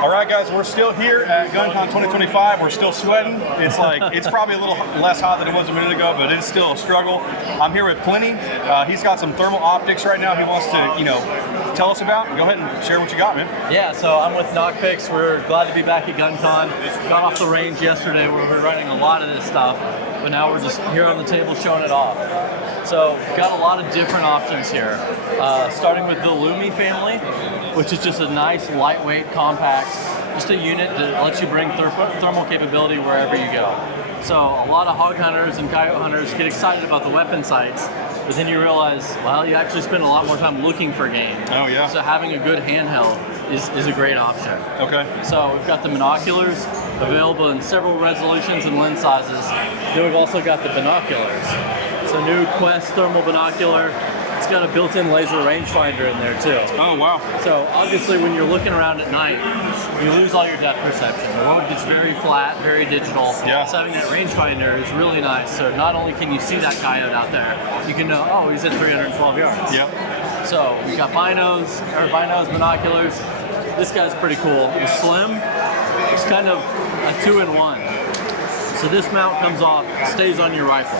All right, guys, we're still here at GUNCON 2025. We're still sweating. It's probably a little less hot than it was a minute ago, but it is still a struggle. I'm here with Plenty. He's got some thermal optics right now he wants to, tell us about. Go ahead and share what you got, man. Yeah, so I'm with NocPix. We're glad to be back at GUNCON. Got off the range yesterday where we were running a lot of this stuff, but now we're just here on the table showing it off. So got a lot of different options here, starting with the Lumi family, which is just a nice, lightweight, compact, just a unit that lets you bring thermal capability wherever you go. So a lot of hog hunters and coyote hunters get excited about the weapon sights, but then you realize, well, you actually spend a lot more time looking for game. Oh yeah. So having a good handheld is a great option. Okay. So we've got the binoculars available in several resolutions and lens sizes. Then we've also got the binoculars. It's a new Quest thermal binocular. It's got a built-in laser rangefinder in there too. Oh wow. So obviously when you're looking around at night, you lose all your depth perception. The road gets very flat, very digital. Yeah. So having that rangefinder is really nice. So not only can you see that coyote out there, you can know, oh, he's at 312 yards. Yep. So we got binos binoculars. This guy's pretty cool. It's slim. It's kind of a 2-in-1. So this mount comes off, stays on your rifle.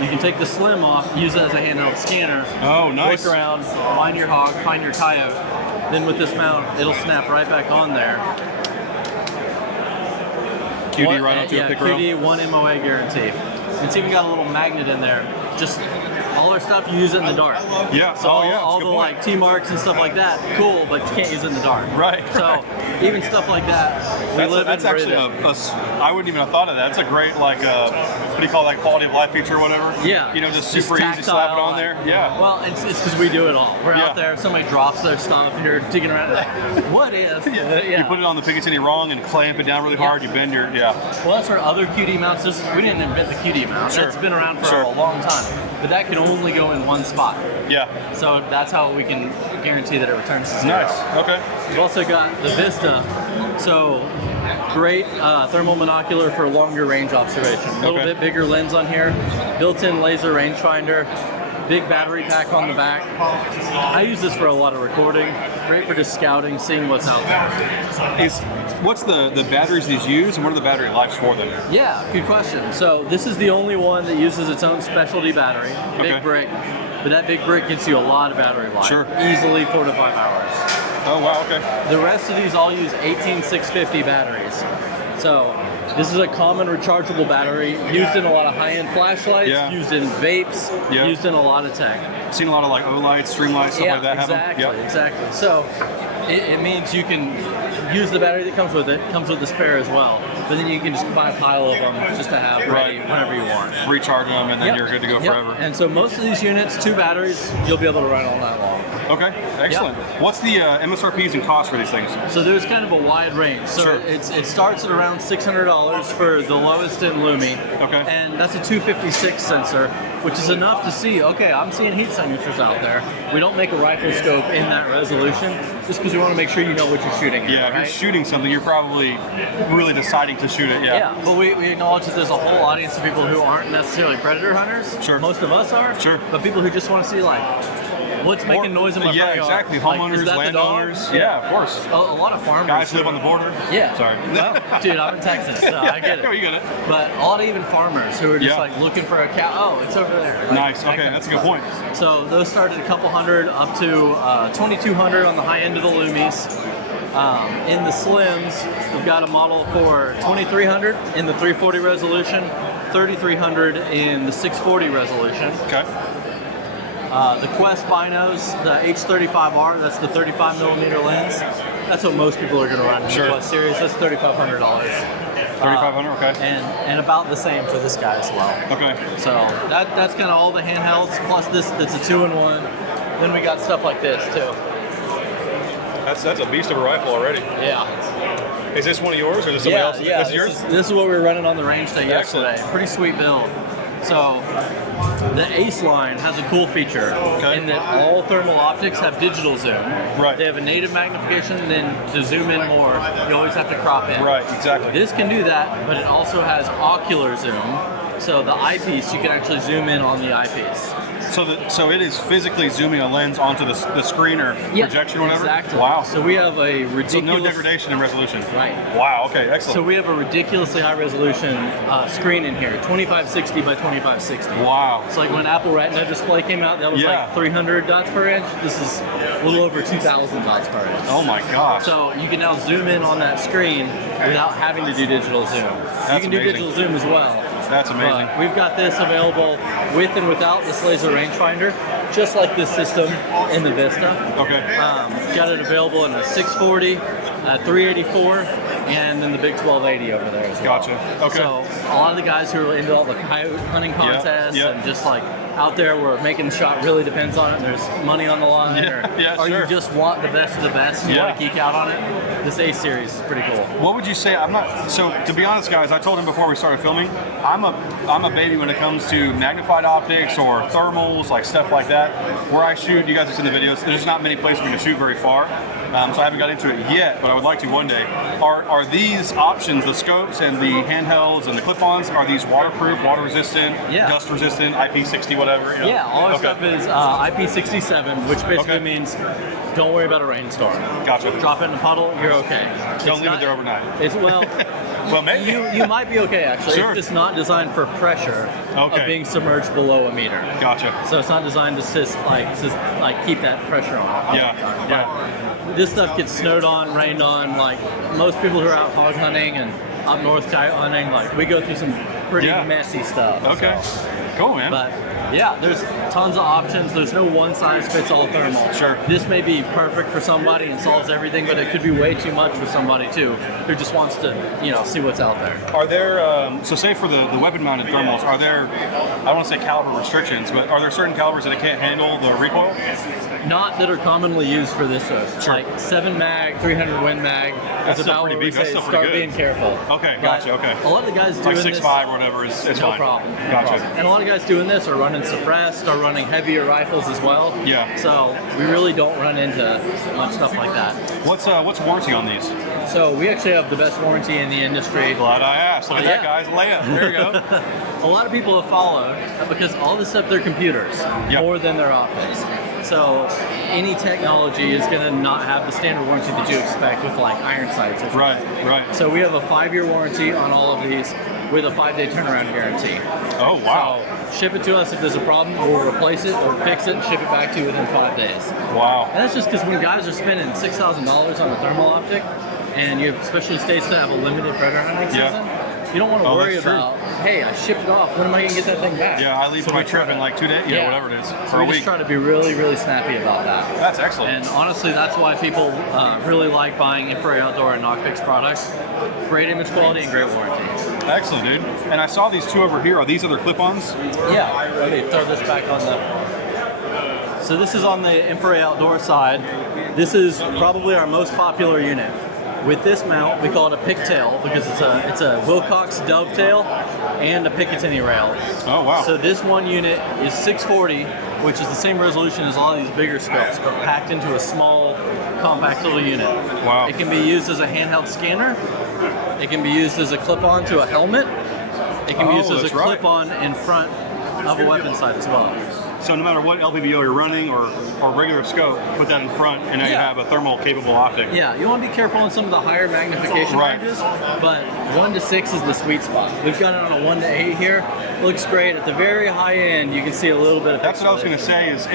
You can take the slim off, use it as a handheld scanner. Oh, nice. Look around, find your hog, find your coyote. Then with this mount, it'll snap right back on there. QD right onto a pick rail. QD, 1 MOA guarantee. It's even got a little magnet in there. Just all our stuff, you use it in the dark. Yeah. So all the like T-marks and stuff like that, cool, but you can't use it in the dark. Right. So even stuff like that, that's actually I wouldn't even have thought of that. It's a great what do you call that, quality of life feature or whatever? Yeah. Just super easy, slap it on there. Yeah. Well, it's because we do it all. We're out there, somebody drops their stuff, and you're digging around like, what if? You put it on the Picatinny wrong and clamp it down really hard, you bend your, Well, that's where other QD mounts, we didn't invent the QD mount. Sure. That's been around for a long time. But that can only go in one spot. Yeah. So that's how we can guarantee that it returns to zero. Nice. Okay. We've also got the Vista. So great thermal monocular for longer range observation. A little bit bigger lens on here, built-in laser rangefinder, big battery pack on the back. I use this for a lot of recording, great for just scouting, seeing what's out there. What's the batteries these use, and what are the battery lives for them? Yeah, good question. So this is the only one that uses its own specialty battery, big brick. But that big brick gets you a lot of battery life. Sure. Easily 4 to 5 hours. Oh wow, okay. The rest of these all use 18650 batteries. So this is a common rechargeable battery used in a lot of high-end flashlights, used in vapes, used in a lot of tech. I've seen a lot of like O-lights, stream lights, stuff like that. Exactly. So it means you can use the battery that comes with it, comes with the spare as well. But then you can just buy a pile of them just to have ready whenever you want. Recharge them and then you're good to go forever. And so most of these units, 2 batteries, you'll be able to run all night long. Okay, excellent. What's the MSRPs and costs for these things? So there's kind of a wide range. So it starts at around $600 for the lowest in Lumi. Okay. And that's a 256 sensor, which is enough to see, okay, I'm seeing heat signatures out there. We don't make a rifle scope in that resolution just because we want to make sure you know what you're shooting at. Yeah, if you're shooting something, you're probably really deciding to shoot it. Yeah, but we acknowledge that there's a whole audience of people who aren't necessarily predator hunters. Sure. Most of us are. Sure. But people who just want to see what's making noise in my front yard. Yeah, exactly. Homeowners, landowners. Yeah, of course. A lot of farmers. Guys who live on the border. Yeah. Sorry. Well, dude, I'm in Texas, so I get it. No, you get it. But a lot of even farmers who are just looking for a cow. Oh, it's over there. Nice. Okay, that's a good point. So those start at a couple hundred up to 2,200 on the high end of the Lumis. In the Slims, we've got a model for 2,300 in the 340 resolution, 3,300 in the 640 resolution. Okay. The Quest binos, the H35R, that's the 35mm lens. That's what most people are going to run in the Quest series. That's $3,500. $3,500, okay. And about the same for this guy as well. Okay. So that's kind of all the handhelds, plus this that's a 2-in-1. Then we got stuff like this too. That's a beast of a rifle already. Yeah. Is this one of yours or is this somebody else? Yeah, this is yours? This is what we were running on the range day yesterday. Pretty sweet build. So the Ace line has a cool feature in that all thermal optics have digital zoom. Right. They have a native magnification, and then to zoom in more, you always have to crop in. Right, exactly. This can do that, but it also has ocular zoom. So the eyepiece, you can actually zoom in on the eyepiece. So it is physically zooming a lens onto the screen or projection or whatever? Exactly. Wow. So we have a ridiculous... So no degradation in resolution? Right. Wow, okay, excellent. So we have a ridiculously high resolution screen in here, 2560 by 2560. Wow. It's like when Apple Retina display came out, that was like 300 dots per inch. This is a little over 2,000 dots per inch. Oh my gosh. So you can now zoom in on that screen without having to do digital zoom. You can do digital zoom as well. That's amazing. But we've got this available with and without this laser rangefinder, just like this system in the Vista. Okay. Got it available in a 640, 384, and then the big 1280 over there as well. Gotcha. Okay. So a lot of the guys who are into all the coyote hunting contests and just like out there where making the shot really depends on it, there's money on the line, or you just want the best of the best and you want to geek out on it, this A series is pretty cool. What would you say? So to be honest, guys, I told him before we started filming, I'm a baby when it comes to magnified optics or thermals, like stuff like that. Where I shoot, you guys have seen the videos, there's not many places we can shoot very far. So I haven't got into it yet, but I would like to one day. Are these options, the scopes and the handhelds and the clip-ons, are these waterproof, water resistant, dust resistant, IP60, whatever? You know? Yeah, all our stuff is IP67, which basically means don't worry about a rainstorm. Gotcha. Drop it in a puddle, you're okay. Don't leave it there overnight. It's well, maybe. You might be okay actually. Sure. It's just not designed for pressure of being submerged below a meter. Gotcha. So it's not designed to keep that pressure on. Yeah. This stuff gets snowed on, rained on. Like most people who are out hog hunting and up north coyote hunting, like we go through some pretty messy stuff. Okay. So. Cool, man. But yeah, there's tons of options. There's no one size fits all thermal. Sure. This may be perfect for somebody and solves everything, but it could be way too much for somebody too, who just wants to, see what's out there. Are there, so say for the weapon-mounted thermals, are there, I don't want to say caliber restrictions, but are there certain calibers that it can't handle the recoil? Not that are commonly used for this stuff. Sure. Like 7 mag, 300 Win mag. That's still pretty big. That's still pretty start good. being careful. Okay, gotcha. Okay. A lot of the guys doing like this, 6.5 or whatever is no fine. problem. No Gotcha. problem. And a lot of guys doing this are running suppressed, are running heavier rifles as well. Yeah. So we really don't run into much stuff like that. What's warranty on these? So we actually have the best warranty in the industry. Glad I asked. Look at that, guys. Layup. There you go. A lot of people have followed because all this stuff, they're computers more than their optics. So any technology is going to not have the standard warranty that you expect with like iron sights. Right. So we have a 5-year warranty on all of these with a 5-day turnaround guarantee. Oh, wow. So ship it to us if there's a problem, we'll replace it or fix it and ship it back to you within 5 days. Wow. And that's just because when guys are spending $6,000 on a thermal optic, and you have especially states that have a limited predator hunting season, you don't want to worry about, hey, I shipped it off, when am I going to get that thing back? Yeah, I leave my trip in like 2 days, whatever it is, so or a we week. just try to be really, really snappy about that. That's excellent. And honestly, that's why people really like buying INFARAY Outdoor and NocPix products. Great image quality and great warranty. Excellent, dude. And I saw these two over here. Are these other clip-ons? Yeah. Let me throw this back on the... So this is on the INFARAY Outdoor side. This is probably our most popular unit. With this mount, we call it a pigtail because it's a Wilcox dovetail and a Picatinny rail. Oh, wow. So this one unit is 640, which is the same resolution as all these bigger scopes, but packed into a small, compact little unit. Wow. It can be used as a handheld scanner. It can be used as a clip-on to a helmet. It can be used as a clip-on in front of a weapon sight as well. So no matter what LPVO you're running or regular scope, put that in front, and now you have a thermal-capable optic. Yeah, you want to be careful on some of the higher magnification ranges, but 1 to 6 is the sweet spot. We've got it on a 1 to 8 here. Looks great. At the very high end, you can see a little bit of That's what I was going to say is,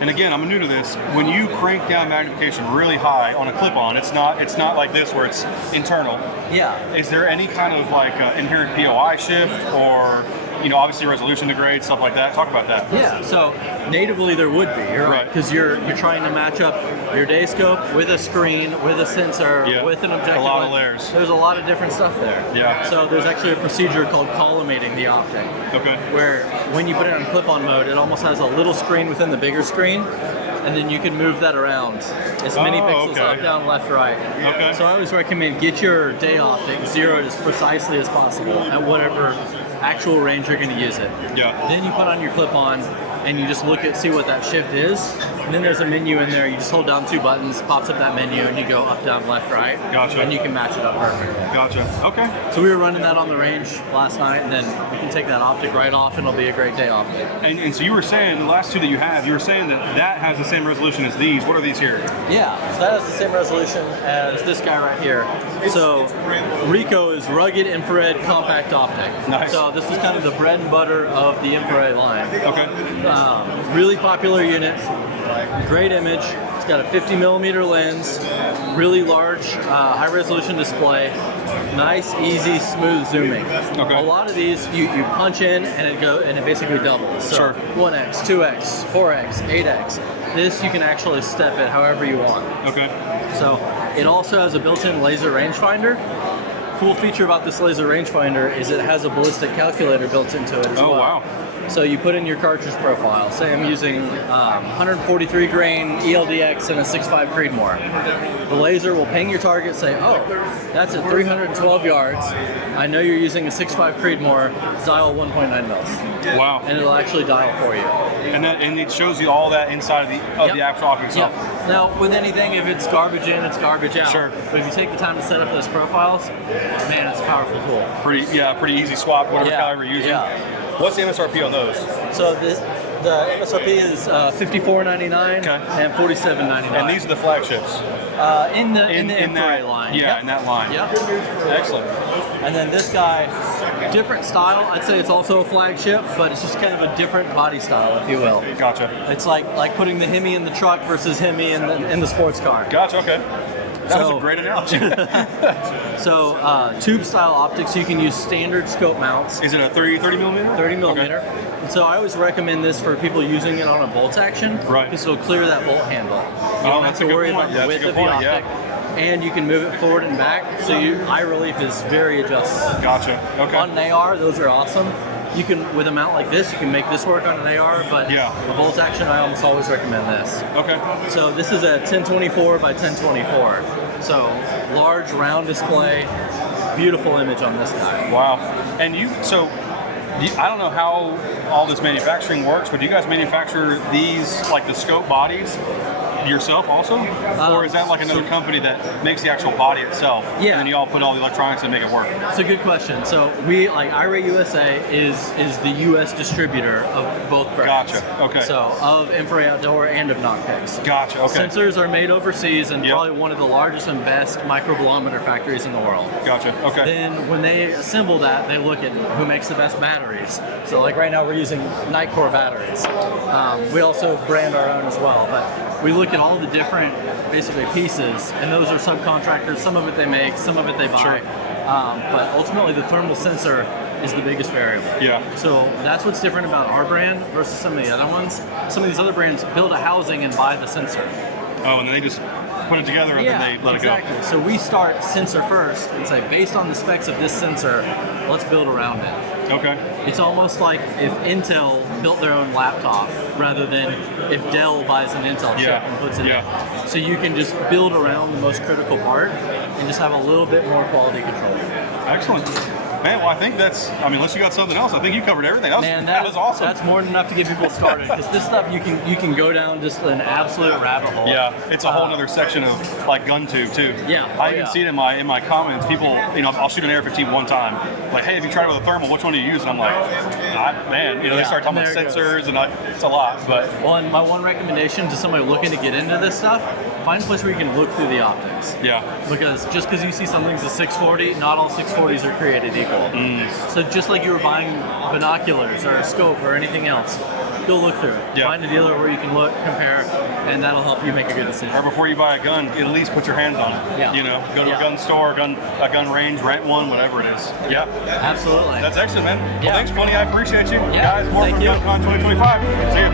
and again, I'm new to this, when you crank down magnification really high on a clip-on, it's not like this where it's internal. Yeah. Is there any kind of like inherent POI shift or... obviously resolution degrade, stuff like that. Talk about that. Yeah, so natively there would be, you're right, because you're trying to match up your day scope with a screen, with a sensor, with an objective. A lot of layers. There's a lot of different stuff there. Yeah. So there's actually a procedure called collimating the optic. Okay. Where when you put it on clip-on mode, it almost has a little screen within the bigger screen, and then you can move that around as many pixels up, down, left, right. Okay. So I always recommend get your day optic zeroed as precisely as possible at whatever actual range you're going to use it. Yeah. Then you put on your clip-on, and you just see what that shift is. And then there's a menu in there. You just hold down 2 buttons, pops up that menu, and you go up, down, left, right. Gotcha. And you can match it up perfectly. Gotcha. Okay. So we were running that on the range last night, and then we can take that optic right off, and it'll be a great day off. And so you were saying, the last 2 that you have, you were saying that has the same resolution as these. What are these here? Yeah, so that has the same resolution as this guy right here. So Ricoh is rugged infrared compact optic. Nice. So this is kind of the bread and butter of the InFARAY line. Okay. Really popular unit, great image. It's got a 50mm lens, really large, high resolution display, nice, easy, smooth zooming. Okay. A lot of these you punch in and it basically doubles. So Sure. 1x, 2x, 4x, 8x. This you can actually step it however you want. Okay. So it also has a built-in laser rangefinder. Cool feature about this laser rangefinder is it has a ballistic calculator built into it as well. Oh, wow. So you put in your cartridge profile. Say I'm using 143 grain ELDX and a 6.5 Creedmoor. The laser will ping your target, say, oh, that's at 312 yards. I know you're using a 6.5 Creedmoor, dial 1.9 mils. Wow. And it'll actually dial for you. And it shows you all that inside of the actual optic itself. Yep. Now, with anything, if it's garbage in, it's garbage out. Sure. But if you take the time to set up those profiles, man, it's a powerful tool. Pretty easy swap, whatever caliber you're using. Yeah. What's the MSRP on those? So the MSRP is $54.99 and $47.99. And these are the flagships. In the InFARAY line. Yeah, in that line. Yep. Excellent. And then this guy, different style. I'd say it's also a flagship, but it's just kind of a different body style, if you will. Gotcha. It's like putting the Hemi in the truck versus Hemi in the sports car. Gotcha. Okay. That was a great analogy. So tube style optics, you can use standard scope mounts. Is it a 30 millimeter? 30 millimeter. Okay. And so I always recommend this for people using it on a bolt action, right? Because it'll clear that bolt handle. You don't have to worry about the width of the optic. And you can move it forward and back, so eye relief is very adjustable. Gotcha. Okay. On an AR, those are awesome. You can, with a mount like this, you can make this work on an AR, but a bolt action, I almost always recommend this. Okay. So this is a 1024 by 1024. So large, round display, beautiful image on this guy. Wow. And I don't know how all this manufacturing works, but do you guys manufacture these, like the scope bodies, yourself also? Or is that like another company that makes the actual body itself? Yeah. And then you all put all the electronics and make it work? It's a good question. So we, like INFARAY USA is the US distributor of both brands. Gotcha. Okay. So of INFARAY Outdoor and of NocPix. Gotcha. Okay. Sensors are made overseas and probably one of the largest and best microbolometer factories in the world. Gotcha. Okay. Then when they assemble that, they look at who makes the best batteries. So like right now we're using Nitecore batteries. We also brand our own as well, but we look at all the different basically pieces, and those are subcontractors. Some of it they make, some of it they buy. Sure. But ultimately the thermal sensor is the biggest variable. Yeah. So that's what's different about our brand versus some of the other ones. Some of these other brands build a housing and buy the sensor. Oh, and then they just put it together and then they let it go. Exactly. So we start sensor first and say, based on the specs of this sensor, let's build around it. Okay. It's almost like if Intel built their own laptop rather than if Dell buys an Intel chip and puts it in. So you can just build around the most critical part and just have a little bit more quality control. Excellent. Man, well, I think unless you got something else, I think you covered everything. That was awesome. That's more than enough to get people started, because this stuff you can go down just an absolute rabbit hole. Yeah, it's a whole other section of like GunTube too. Yeah. I even see it in my comments. People, I'll shoot an AR-15 one time. Like, hey, have you tried it with a thermal? Which one do you use? And I'm like, they start talking about sensors and it's a lot. But my one recommendation to somebody looking to get into this stuff, find a place where you can look through the optics. Yeah. Because just because you see something's a 640, not all 640s are created equal. So just like you were buying binoculars or a scope or anything else, go look through it. Yeah. Find a dealer where you can look, compare, and that'll help you make a good decision. Or before you buy a gun, at least put your hands on it. Yeah. Go to a gun store, a gun range, rent one, whatever it is. Yeah. Absolutely. That's excellent, man. Well, thanks, Plenty. I appreciate you. Yeah. Guys, more from GunCon 2025. See you.